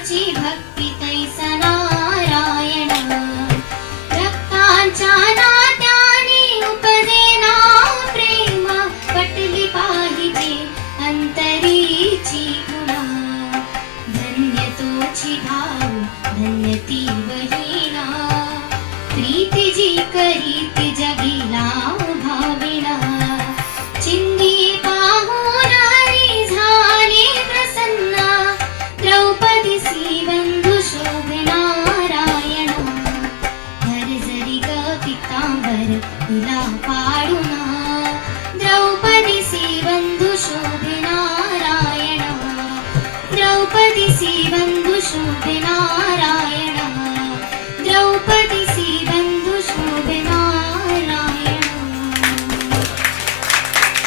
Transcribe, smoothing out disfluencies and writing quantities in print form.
नामाची भक्ती तैसा नारायण रक्तांच्या नात्याने उपदेना प्रेम पटली पाहिजे अंतरीची गुणा धन्य तोची भाऊ धन्य ती बहिणा प्रीती जी करीती